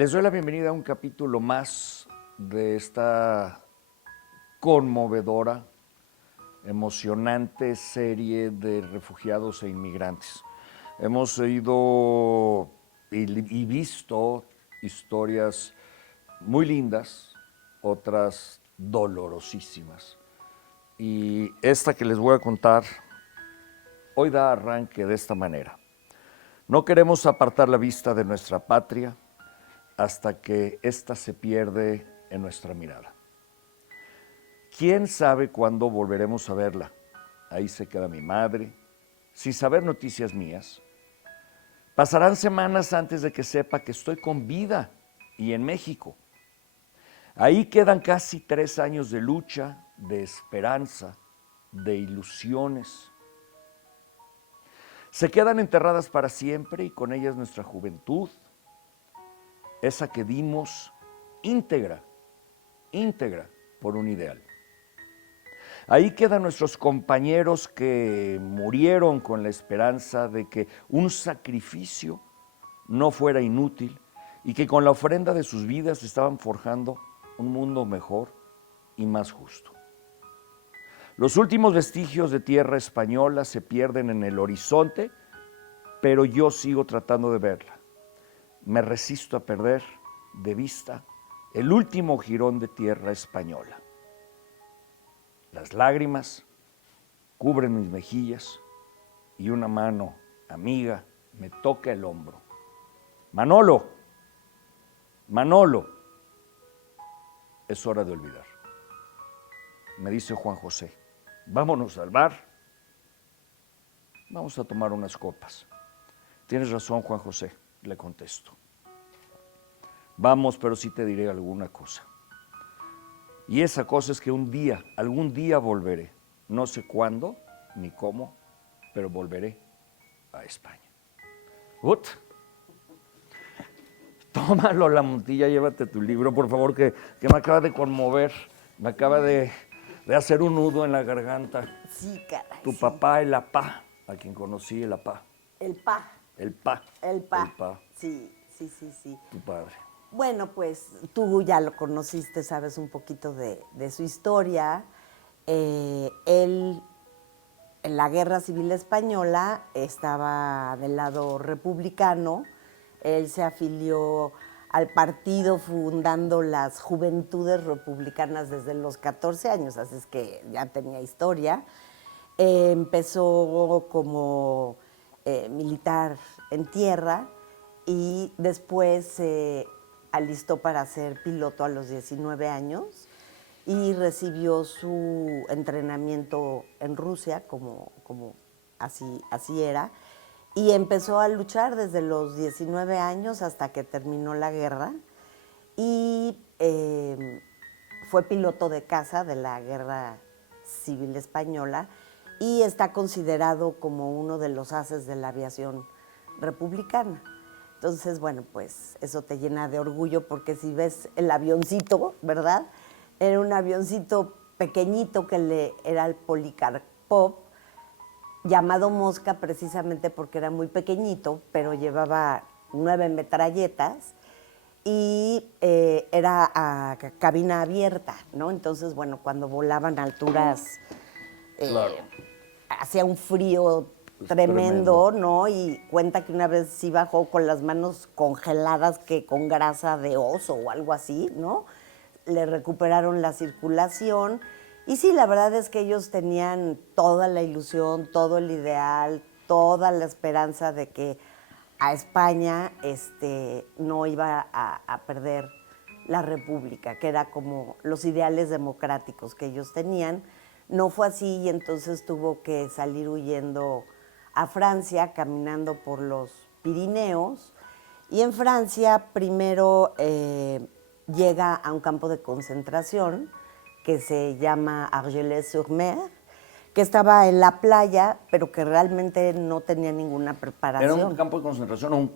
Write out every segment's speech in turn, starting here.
Les doy la bienvenida a un capítulo más de esta conmovedora, emocionante serie de refugiados e inmigrantes. Hemos oído y visto historias muy lindas, otras dolorosísimas. Y esta que les voy a contar hoy da arranque de esta manera. No queremos apartar la vista de nuestra patria hasta que ésta se pierde en nuestra mirada. ¿Quién sabe cuándo volveremos a verla? Ahí se queda mi madre, sin saber noticias mías. Pasarán semanas antes de que sepa que estoy con vida y en México. Ahí quedan casi 3 años de lucha, de esperanza, de ilusiones. Se quedan enterradas para siempre y con ellas nuestra juventud, esa que dimos íntegra por un ideal. Ahí quedan nuestros compañeros que murieron con la esperanza de que un sacrificio no fuera inútil y que con la ofrenda de sus vidas estaban forjando un mundo mejor y más justo. Los últimos vestigios de tierra española se pierden en el horizonte, pero yo sigo tratando de verla. Me resisto a perder de vista el último jirón de tierra española. Las lágrimas cubren mis mejillas y una mano amiga me toca el hombro. Manolo, Manolo, es hora de olvidar. Me dice Juan José, vámonos al bar, vamos a tomar unas copas. Tienes razón, Juan José, le contesto. Vamos, pero sí te diré alguna cosa. Y esa cosa es que algún día volveré. No sé cuándo ni cómo, pero volveré a España. ¡Ut! Tómalo, la Montilla, llévate tu libro, por favor, que me acaba de conmover. Me acaba de hacer un nudo en la garganta. Sí, caray. Tu sí. papá, el apá, a quien conocí, el apá. El pa. El pa. El pa. El pa. Sí. Tu padre. Bueno, pues tú ya lo conociste, sabes un poquito de su historia. Él, en la Guerra Civil Española, estaba del lado republicano. Él se afilió al partido fundando las Juventudes Republicanas desde los 14 años, así es que ya tenía historia. Empezó como militar en tierra y después se alistó para ser piloto a los 19 años y recibió su entrenamiento en Rusia, como así era, y empezó a luchar desde los 19 años hasta que terminó la guerra y fue piloto de caza de la Guerra Civil Española y está considerado como uno de los haces de la aviación republicana. Entonces, bueno, pues eso te llena de orgullo porque si ves el avioncito, ¿verdad? Era un avioncito pequeñito que era el Policarpov, llamado Mosca precisamente porque era muy pequeñito, pero llevaba 9 metralletas y era a cabina abierta, ¿no? Entonces, bueno, cuando volaban a alturas, Claro. hacía un frío tremendo, ¿no? Y cuenta que una vez sí bajó con las manos congeladas que con grasa de oso o algo así, ¿no? Le recuperaron la circulación. Y sí, la verdad es que ellos tenían toda la ilusión, todo el ideal, toda la esperanza de que a España no iba a perder la República, que era como los ideales democráticos que ellos tenían. No fue así y entonces tuvo que salir huyendo a Francia, caminando por los Pirineos. Y en Francia primero llega a un campo de concentración que se llama Argelès-sur-Mer, que estaba en la playa, pero que realmente no tenía ninguna preparación. ¿Era un campo de concentración o un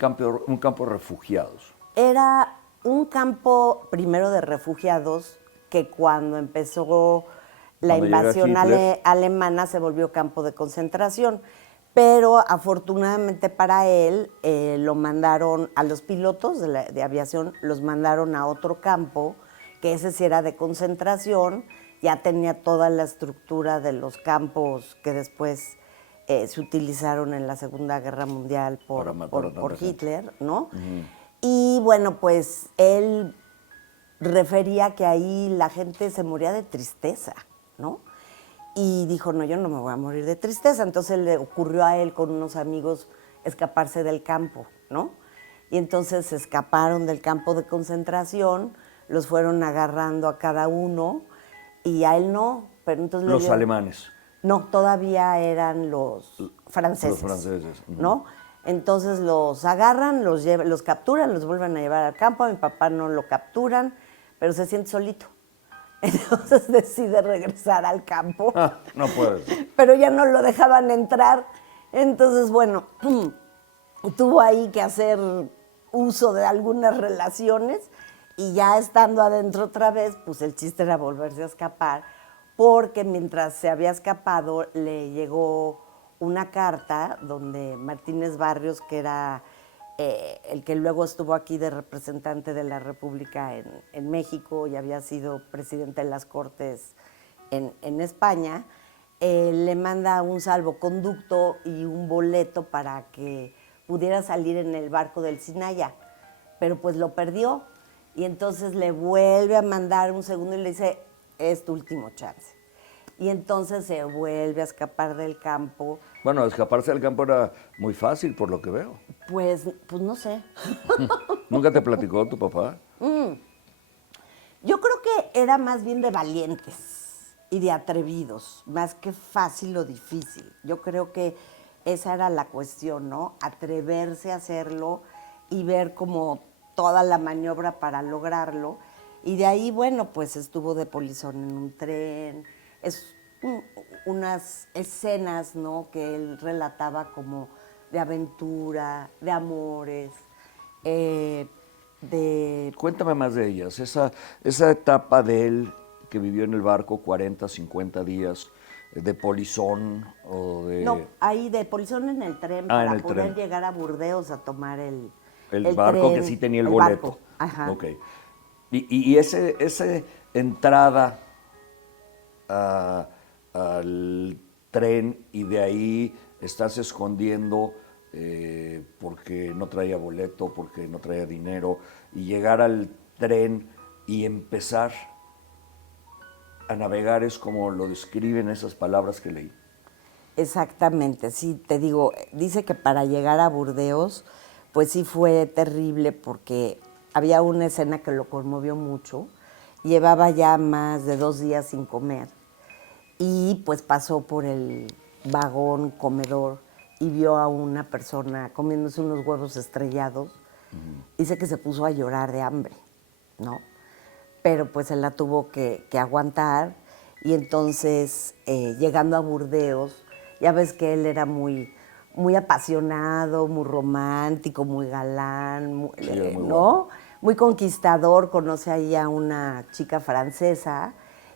campo de refugiados? Era un campo primero de refugiados que cuando empezó la invasión alemana se volvió campo de concentración. Pero afortunadamente para él, lo mandaron a los pilotos de aviación, los mandaron a otro campo, que ese sí era de concentración, ya tenía toda la estructura de los campos que después se utilizaron en la Segunda Guerra Mundial Para matar a tanta por gente. Hitler, ¿no? Y bueno, pues él refería que ahí la gente se moría de tristeza, ¿no? Y dijo, no, yo no me voy a morir de tristeza. Entonces le ocurrió a él con unos amigos escaparse del campo, ¿no? Y entonces se escaparon del campo de concentración, los fueron agarrando a cada uno y a él no. Pero entonces Los alemanes. No, todavía eran los franceses. Los franceses. ¿No? Entonces los agarran, los capturan, los vuelven a llevar al campo. A mi papá no lo capturan, pero se siente solito. Entonces decide regresar al campo. No puedes. Pero ya no lo dejaban entrar. Entonces, bueno, tuvo ahí que hacer uso de algunas relaciones y ya estando adentro otra vez, pues el chiste era volverse a escapar, porque mientras se había escapado le llegó una carta donde Martínez Barrios, que era el que luego estuvo aquí de representante de la República en México y había sido presidente de las Cortes en España, le manda un salvoconducto y un boleto para que pudiera salir en el barco del Sinaya, pero pues lo perdió y entonces le vuelve a mandar un segundo y le dice, es tu último chance. Y entonces se vuelve a escapar del campo. Bueno, escaparse del campo era muy fácil, por lo que veo. Pues no sé. ¿Nunca te platicó tu papá? Yo creo que era más bien de valientes y de atrevidos, más que fácil o difícil. Yo creo que esa era la cuestión, ¿no? Atreverse a hacerlo y ver como toda la maniobra para lograrlo. Y de ahí, bueno, pues estuvo de polizón en un tren. Es unas escenas, ¿no?, que él relataba como de aventura, de amores, Cuéntame más de ellas, esa etapa de él que vivió en el barco 40, 50 días, de polizón o de... No, ahí de polizón en el tren En para el poder tren. llegar a Burdeos a tomar el barco tren, que sí tenía el boleto. barco. Ajá. Ok. Y ese entrada al tren y de ahí estás escondiendo porque no traía boleto, porque no traía dinero, y llegar al tren y empezar a navegar es como lo describen esas palabras que leí. Exactamente, sí, te digo, dice que para llegar a Burdeos, pues sí fue terrible porque había una escena que lo conmovió mucho. Llevaba ya más de 2 días sin comer y pues pasó por el vagón comedor y vio a una persona comiéndose unos huevos estrellados. Dice que se puso a llorar de hambre, ¿no? Pero pues él la tuvo que aguantar y entonces llegando a Burdeos, ya ves que él era muy apasionado, muy romántico, muy galán, Sí, era muy ¿no? guapo. Muy conquistador, conoce ahí a una chica francesa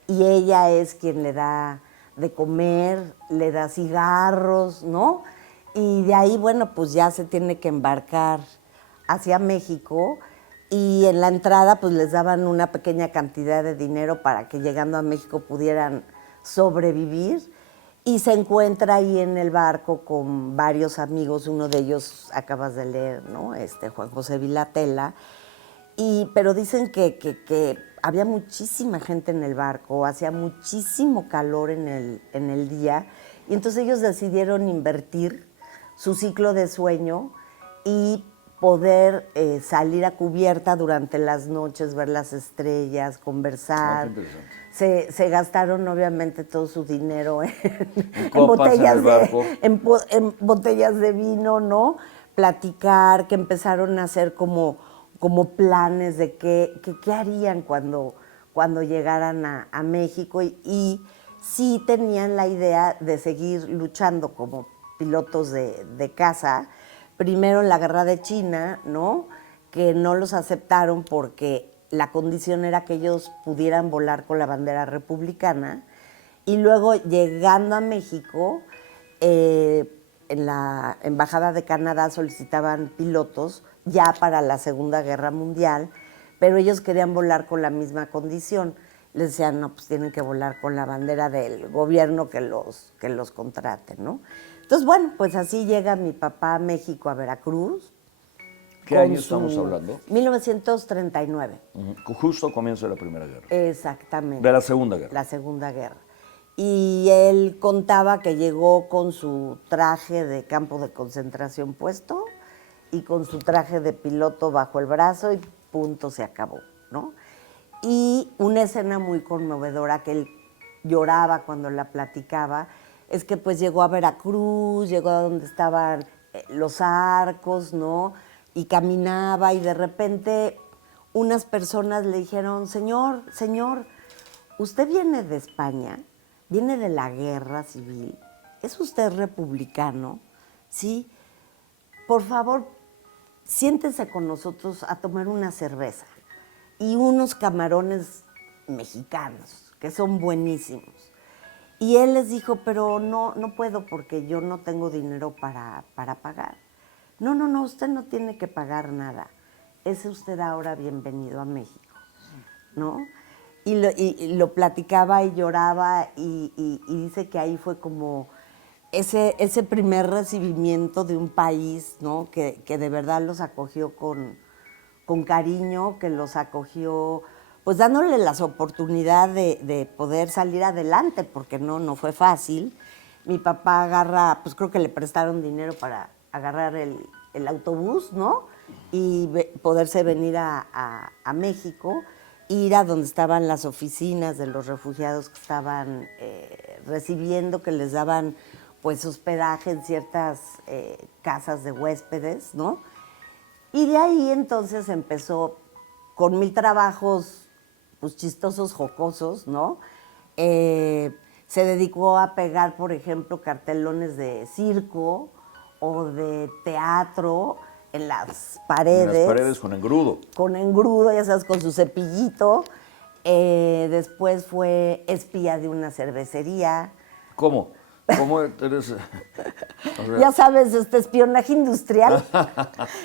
y ella es quien le da de comer, le da cigarros, ¿no? Y de ahí, bueno, pues ya se tiene que embarcar hacia México y en la entrada pues les daban una pequeña cantidad de dinero para que llegando a México pudieran sobrevivir y se encuentra ahí en el barco con varios amigos, uno de ellos acabas de leer, ¿no? Juan José Vilatela, pero dicen que había muchísima gente en el barco, hacía muchísimo calor en el día y entonces ellos decidieron invertir su ciclo de sueño y poder salir a cubierta durante las noches, ver las estrellas, conversar. Qué interesante. Se gastaron obviamente todo su dinero en copas en el barco. en botellas de vino, ¿no? Platicar, que empezaron a hacer como planes de qué harían cuando llegaran a México y sí tenían la idea de seguir luchando como pilotos de caza. Primero en la guerra de China, ¿no?, que no los aceptaron porque la condición era que ellos pudieran volar con la bandera republicana. Y luego, llegando a México, en la Embajada de Canadá solicitaban pilotos ya para la Segunda Guerra Mundial, pero ellos querían volar con la misma condición. Les decían, no, pues tienen que volar con la bandera del gobierno que los contrate, ¿no? Entonces, bueno, pues así llega mi papá a México, a Veracruz. ¿Qué año estamos hablando? 1939. Justo comienzo de la Primera Guerra. Exactamente. De la Segunda Guerra. La Segunda Guerra. Y él contaba que llegó con su traje de campo de concentración puesto y con su traje de piloto bajo el brazo y punto, se acabó, ¿no? Y una escena muy conmovedora que él lloraba cuando la platicaba es que pues llegó a Veracruz, llegó a donde estaban los arcos, ¿no? Y caminaba y de repente unas personas le dijeron, señor, usted viene de España, viene de la guerra civil, ¿es usted republicano? Sí, por favor, siéntese con nosotros a tomar una cerveza y unos camarones mexicanos, que son buenísimos. Y él les dijo, pero no puedo porque yo no tengo dinero para pagar. No, usted no tiene que pagar nada. Es usted ahora bienvenido a México, ¿no? Y lo platicaba y lloraba y dice que ahí fue como ese primer recibimiento de un país, ¿no? Que de verdad los acogió con cariño, que los acogió pues dándole las oportunidades de poder salir adelante, porque no fue fácil. Mi papá agarra, pues creo que le prestaron dinero para agarrar el autobús, ¿no? Y poderse venir a México, ir a donde estaban las oficinas de los refugiados que estaban recibiendo, que les daban pues hospedaje en ciertas casas de huéspedes, ¿no? Y de ahí entonces empezó con 1000 trabajos pues chistosos, jocosos, ¿no? Se dedicó a pegar, por ejemplo, cartelones de circo o de teatro en las paredes. En las paredes con engrudo. Con engrudo, ya sabes, con su cepillito. Después fue espía de una cervecería. ¿Cómo? ¿Cómo eres? O sea, ya sabes, espionaje industrial.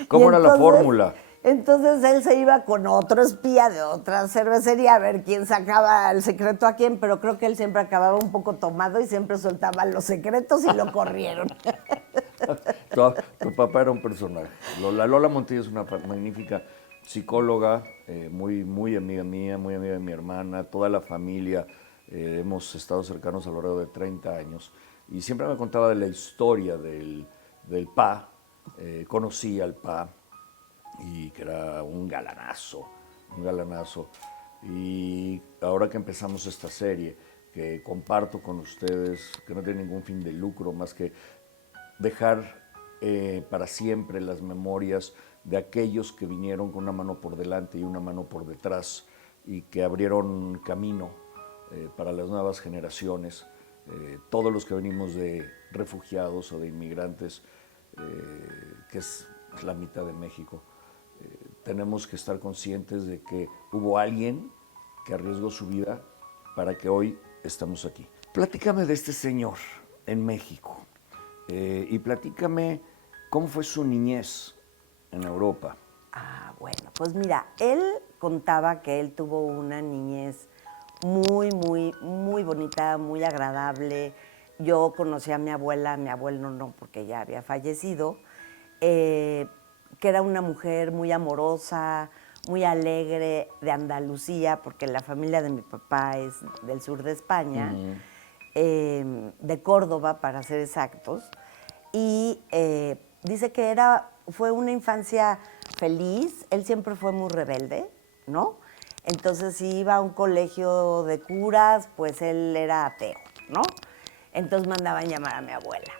¿Cómo era la fórmula? Entonces él se iba con otro espía de otra cervecería a ver quién sacaba el secreto a quién, pero creo que él siempre acababa un poco tomado y siempre soltaba los secretos y lo corrieron. Tu papá era un personaje. Lola Montilla es una magnífica psicóloga, muy amiga mía, muy amiga de mi hermana, toda la familia. Hemos estado cercanos a lo largo de 30 años y siempre me contaba de la historia del PA. Conocí al PA y que era un galanazo. Y ahora que empezamos esta serie, que comparto con ustedes, que no tiene ningún fin de lucro más que dejar para siempre las memorias de aquellos que vinieron con una mano por delante y una mano por detrás y que abrieron camino para las nuevas generaciones, todos los que venimos de refugiados o de inmigrantes, que es la mitad de México. Tenemos que estar conscientes de que hubo alguien que arriesgó su vida para que hoy estemos aquí. Platícame de este señor en México y platícame cómo fue su niñez en Europa. Bueno, pues mira, él contaba que él tuvo una niñez muy bonita, muy agradable. Yo conocí a mi abuela, mi abuelo no, porque ya había fallecido, que era una mujer muy amorosa, muy alegre, de Andalucía, porque la familia de mi papá es del sur de España, de Córdoba, para ser exactos. Y dice que fue una infancia feliz, él siempre fue muy rebelde, ¿no? Entonces, si iba a un colegio de curas, pues él era ateo, ¿no? Entonces mandaban llamar a mi abuela.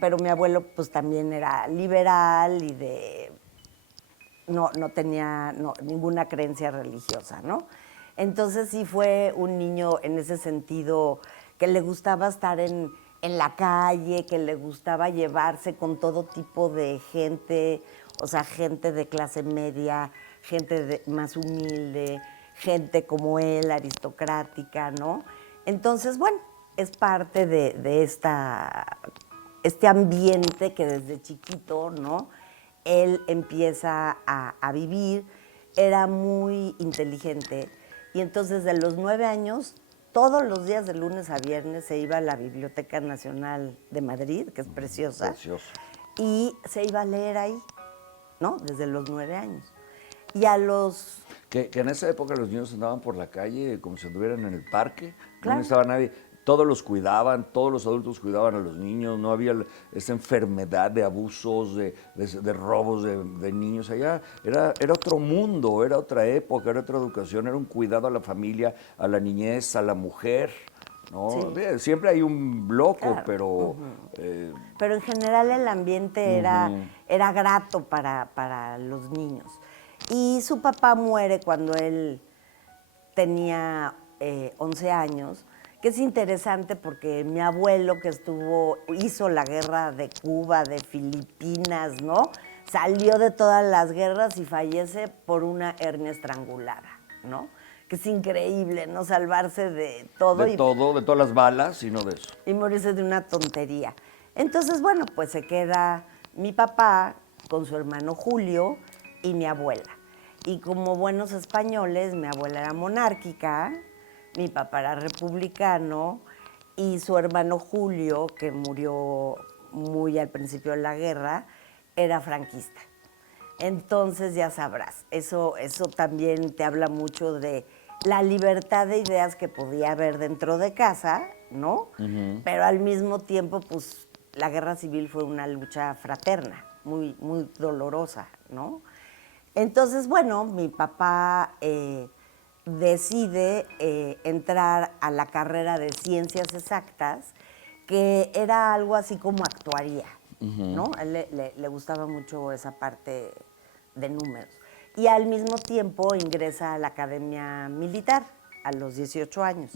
Pero mi abuelo pues también era liberal y no tenía ninguna creencia religiosa, ¿no? Entonces sí fue un niño en ese sentido que le gustaba estar en la calle, que le gustaba llevarse con todo tipo de gente, o sea, gente de clase media, gente más humilde, gente como él, aristocrática, ¿no? Entonces, bueno, es parte de esta este ambiente que desde chiquito, ¿no? Él empieza a vivir, era muy inteligente y entonces de los 9 años, todos los días de lunes a viernes se iba a la Biblioteca Nacional de Madrid, que es preciosa, Precioso. y se iba a leer ahí, ¿no? Desde los 9 años. Y a los... Que en esa época los niños andaban por la calle como si anduvieran en el parque, Claro. no estaba nadie, todos los cuidaban, todos los adultos cuidaban a los niños, no había esa enfermedad de abusos, de robos de niños allá, era otro mundo, era otra época, era otra educación, era un cuidado a la familia, a la niñez, a la mujer, ¿no? Sí. Siempre hay un loco, Claro. pero... Pero en general el ambiente era grato para los niños. Y su papá muere cuando él tenía 11 años, que es interesante porque mi abuelo que hizo la guerra de Cuba, de Filipinas, ¿no? Salió de todas las guerras y fallece por una hernia estrangulada, ¿no? Que es increíble, ¿no? Salvarse de todo. de todo, de todas las balas y no de eso. Y morirse de una tontería. Entonces, bueno, pues se queda mi papá con su hermano Julio y mi abuela. Y como buenos españoles, mi abuela era monárquica, mi papá era republicano y su hermano Julio, que murió muy al principio de la guerra, era franquista. Entonces ya sabrás, eso también te habla mucho de la libertad de ideas que podía haber dentro de casa, ¿no? Pero al mismo tiempo, pues la guerra civil fue una lucha fraterna, muy, muy dolorosa, ¿no? Entonces, bueno, mi papá decide entrar a la carrera de ciencias exactas, que era algo así como actuaría, ¿no? A él le gustaba mucho esa parte de números. Y al mismo tiempo ingresa a la Academia Militar a los 18 años.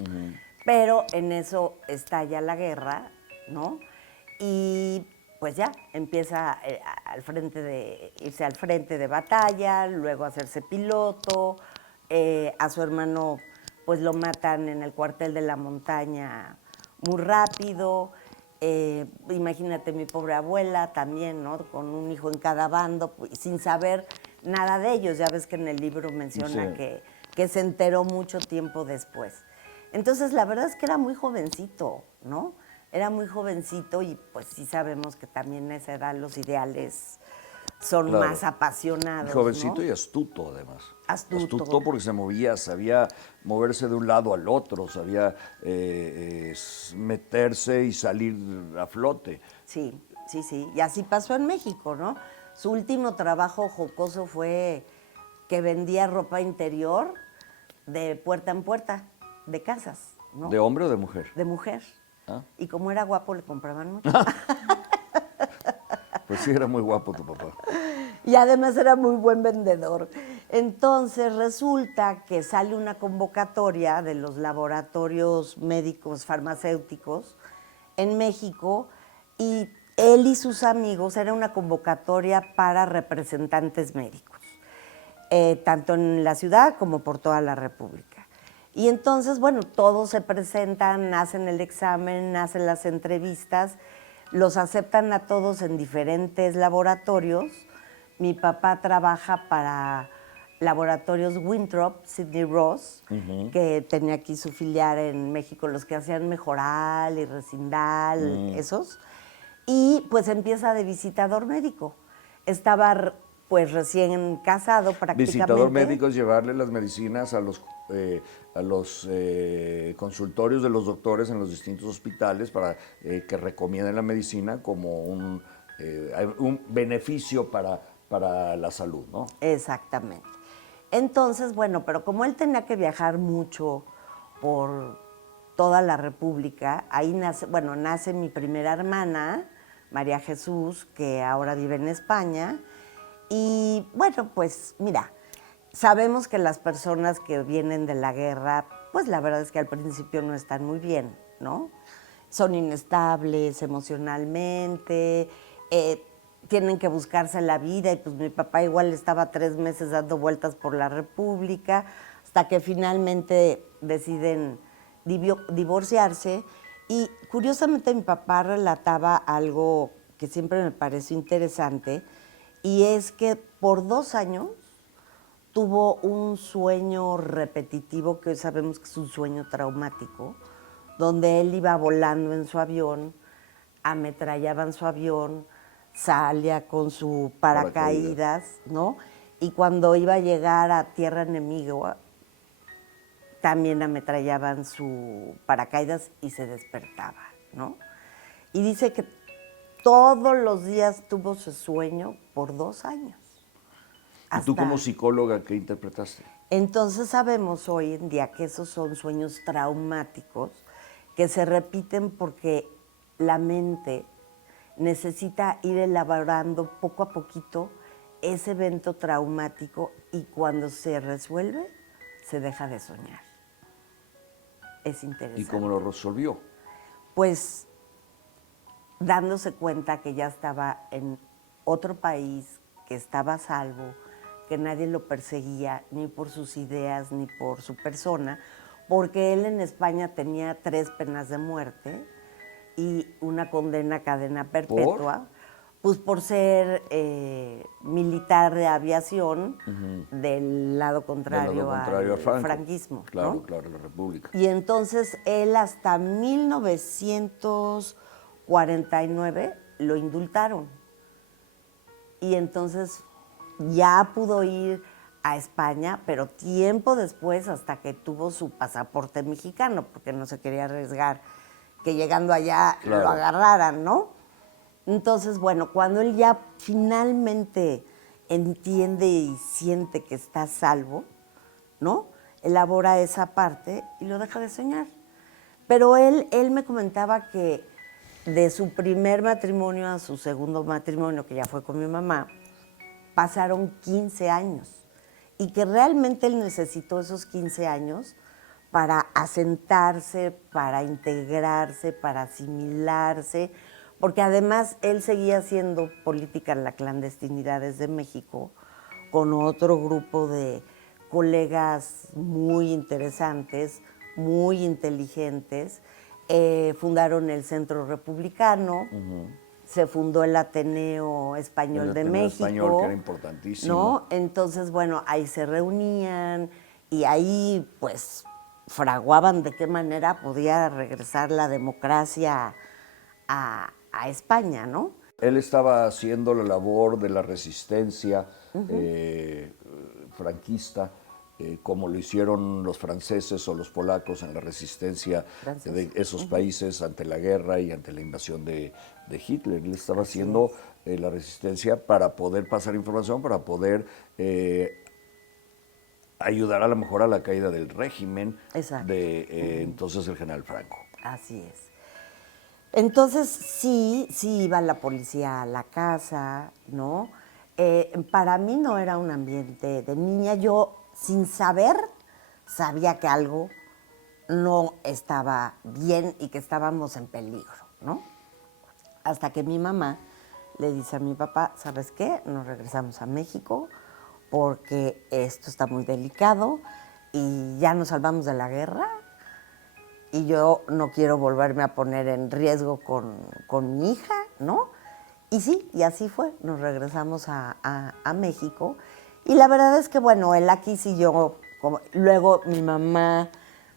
Pero en eso estalla la guerra, ¿no? Y pues ya empieza irse al frente de batalla, luego hacerse piloto. A su hermano pues lo matan en el cuartel de la montaña muy rápido. Imagínate mi pobre abuela también, ¿no? Con un hijo en cada bando, pues, sin saber nada de ellos. Ya ves que en el libro menciona Sí. que se enteró mucho tiempo después. Entonces, la verdad es que era muy jovencito, ¿no? Era muy jovencito y pues sí sabemos que también a esa edad los ideales son Claro. más apasionados, Jovencito ¿no? y astuto, además. Astuto. Porque se movía, sabía moverse de un lado al otro, sabía meterse y salir a flote. Sí, sí, sí. Y así pasó en México, ¿no? Su último trabajo jocoso fue que vendía ropa interior de puerta en puerta, de casas, ¿no? ¿De hombre o de mujer? De mujer. Ah. Y como era guapo, le compraban mucho. Pues sí, era muy guapo tu papá. Y además era muy buen vendedor. Entonces resulta que sale una convocatoria de los laboratorios médicos farmacéuticos en México y él y sus amigos, era una convocatoria para representantes médicos, tanto en la ciudad como por toda la República. Y entonces, bueno, todos se presentan, hacen el examen, hacen las entrevistas, los aceptan a todos en diferentes laboratorios. Mi papá trabaja para Laboratorios Winthrop, Sidney Ross, que tenía aquí su filial en México, los que hacían Mejoral y Resindal, esos. Y pues empieza de visitador médico. Estaba pues recién casado prácticamente. Visitador médico es llevarle las medicinas a los consultorios de los doctores en los distintos hospitales para que recomienden la medicina como un beneficio para la salud, ¿no? Exactamente. Entonces, bueno, pero como él tenía que viajar mucho por toda la República, ahí nace mi primera hermana, María Jesús, que ahora vive en España. Y bueno, pues mira, sabemos que las personas que vienen de la guerra, pues la verdad es que al principio no están muy bien, ¿no? Son inestables emocionalmente, tienen que buscarse la vida y pues mi papá igual estaba 3 meses dando vueltas por la República hasta que finalmente deciden divorciarse Y curiosamente mi papá relataba algo que siempre me pareció interesante, y es que por 2 años tuvo un sueño repetitivo, que hoy sabemos que es un sueño traumático, donde él iba volando en su avión, ametrallaban su avión, salía con su paracaídas, ¿no? Y cuando iba a llegar a tierra enemiga, también ametrallaban su paracaídas y se despertaba, ¿no? Y dice que todos los días tuvo su sueño por 2 años. ¿Y tú como Hasta... psicóloga qué interpretaste? Entonces sabemos hoy en día que esos son sueños traumáticos que se repiten porque la mente necesita ir elaborando poco a poquito ese evento traumático, y cuando se resuelve, se deja de soñar. Es interesante. ¿Y cómo lo resolvió? Pues dándose cuenta que ya estaba en otro país, que estaba a salvo, que nadie lo perseguía ni por sus ideas ni por su persona, porque él en España tenía 3 penas de muerte y una condena a cadena perpetua, pues por ser militar de aviación del lado contrario, al franquismo. Claro, ¿no? claro, la República. Y entonces él hasta 1949 lo indultaron. Y entonces ya pudo ir a España, pero tiempo después, hasta que tuvo su pasaporte mexicano, porque no se quería arriesgar que llegando allá lo agarraran, ¿no? Entonces, bueno, cuando él ya finalmente entiende y siente que está a salvo, ¿no? Elabora esa parte y lo deja de soñar. Pero él me comentaba que de su primer matrimonio a su segundo matrimonio, que ya fue con mi mamá, pasaron 15 años, y que realmente él necesitó esos 15 años para asentarse, para integrarse, para asimilarse, porque además él seguía haciendo política en la clandestinidad desde México con otro grupo de colegas muy interesantes, muy inteligentes. Fundaron el Centro Republicano, se fundó el Ateneo Español de México. Español, que era importantísimo. ¿No? Entonces, bueno, ahí se reunían y ahí pues fraguaban de qué manera podía regresar la democracia a España, ¿no? Él estaba haciendo la labor de la resistencia franquista, como lo hicieron los franceses o los polacos en la resistencia de esos países ante la guerra y ante la invasión de Hitler. Él estaba haciendo la resistencia para poder pasar información, para poder ayudar a lo mejor a la caída del régimen de entonces el general Franco. Así es. Entonces sí iba la policía a la casa, ¿no? Para mí no era un ambiente de niña. Yo, sin saber, sabía que algo no estaba bien y que estábamos en peligro, ¿no? Hasta que mi mamá le dice a mi papá, ¿sabes qué? Nos regresamos a México porque esto está muy delicado y ya nos salvamos de la guerra y yo no quiero volverme a poner en riesgo con mi hija, ¿no? Y sí, y así fue, nos regresamos a México. Y la verdad es que, bueno, él aquí siguió, luego mi mamá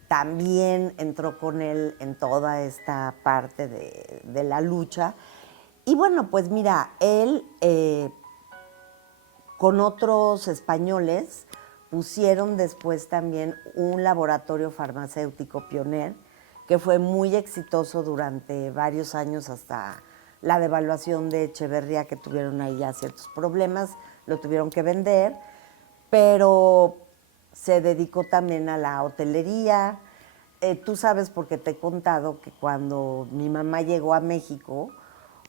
también entró con él en toda esta parte de la lucha. Y bueno, pues mira, él con otros españoles pusieron después también un laboratorio farmacéutico pionero que fue muy exitoso durante varios años hasta la devaluación de Echeverría, que tuvieron ahí ya ciertos problemas, lo tuvieron que vender, pero se dedicó también a la hotelería. Tú sabes, porque te he contado que cuando mi mamá llegó a México,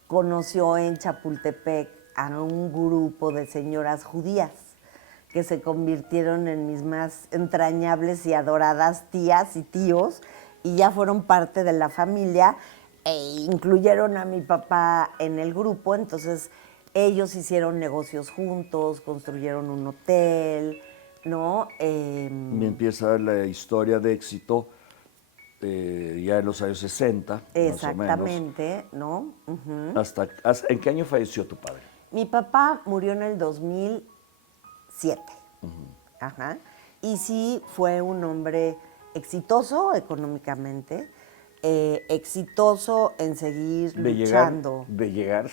conoció en Chapultepec a un grupo de señoras judías que se convirtieron en mis más entrañables y adoradas tías y tíos, y ya fueron parte de la familia e incluyeron a mi papá en el grupo. Entonces ellos hicieron negocios juntos, construyeron un hotel, ¿no? Y empieza la historia de éxito ya en los años 60, más o menos. Exactamente, ¿no? Ujú. ¿En qué año falleció tu padre? Mi papá murió en el 2007. Ajá. Y sí fue un hombre exitoso económicamente, exitoso en seguir luchando. De llegar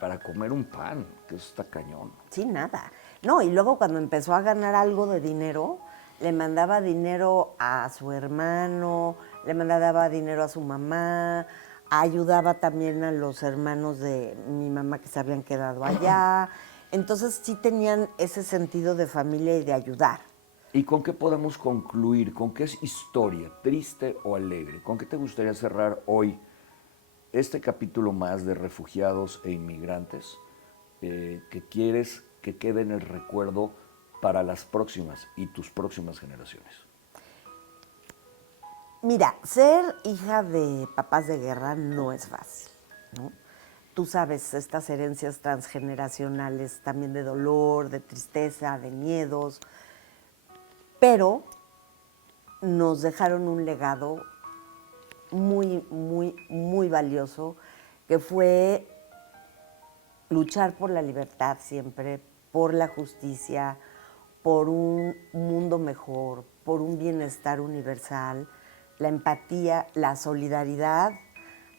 para comer un pan, que eso está cañón. Sí, nada. No, y luego cuando empezó a ganar algo de dinero, le mandaba dinero a su hermano, le mandaba dinero a su mamá, ayudaba también a los hermanos de mi mamá que se habían quedado allá. Entonces sí tenían ese sentido de familia y de ayudar. ¿Y con qué podemos concluir? ¿Con qué es historia, triste o alegre? ¿Con qué te gustaría cerrar hoy este capítulo más de refugiados e inmigrantes que quieres que quede en el recuerdo para las próximas y tus próximas generaciones? Mira, ser hija de papás de guerra no es fácil, ¿no? Tú sabes, estas herencias transgeneracionales también de dolor, de tristeza, de miedos, pero nos dejaron un legado muy, muy, muy valioso, que fue luchar por la libertad siempre, por la justicia, por un mundo mejor, por un bienestar universal, la empatía, la solidaridad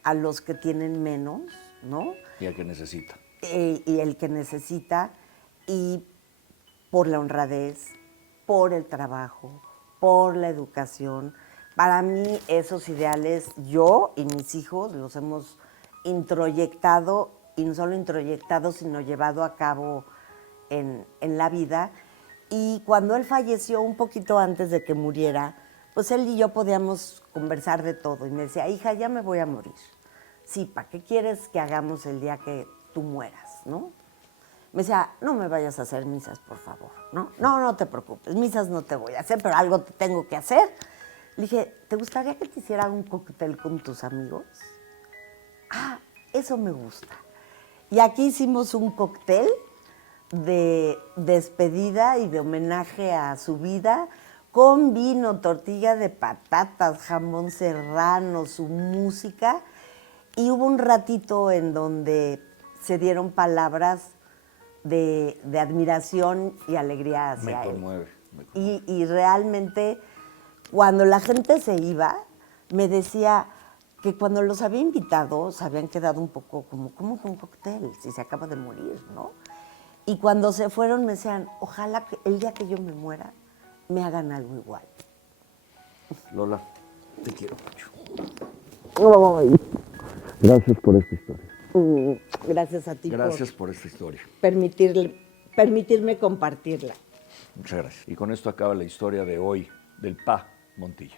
a los que tienen menos, ¿no? Y al que necesita. Y el que necesita, y por la honradez, por el trabajo, por la educación. Para mí esos ideales, yo y mis hijos los hemos introyectado, y no solo introyectado, sino llevado a cabo en la vida. Y cuando él falleció, un poquito antes de que muriera, pues él y yo podíamos conversar de todo. Y me decía, hija, ya me voy a morir. Sí, ¿para qué quieres que hagamos el día que tú mueras, no? Me decía, no me vayas a hacer misas, por favor, ¿no? No, no te preocupes, misas no te voy a hacer, pero algo te tengo que hacer. Le dije, ¿te gustaría que te hiciera un cóctel con tus amigos? Ah, eso me gusta. Y aquí hicimos un cóctel de despedida y de homenaje a su vida, con vino, tortilla de patatas, jamón serrano, su música. Y hubo un ratito en donde se dieron palabras de admiración y alegría hacia él. Me conmueve. Y realmente, cuando la gente se iba, me decía que cuando los había invitado, se habían quedado un poco como, ¿cómo que un cóctel? Si se acaba de morir, ¿no? Y cuando se fueron me decían, ojalá que el día que yo me muera, me hagan algo igual. Lola, te quiero mucho. Ay. Gracias por esta historia. Gracias a ti Gracias por esta historia. permitirme compartirla. Muchas gracias. Y con esto acaba la historia de hoy del Pa Montilla.